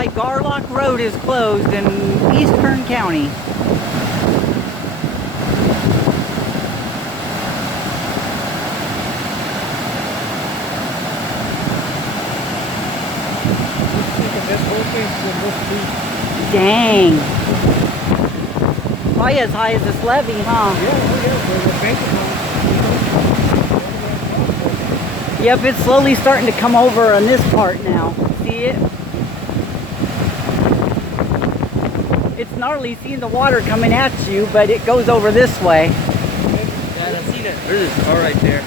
why Garlock Road is closed in East Kern County. Dang. Probably as high as this levee, huh? Yep, it's slowly starting to come over on this part now. See it? It's gnarly seeing the water coming at you, but it goes over this way. Yeah, I've seen it. There's a car right there.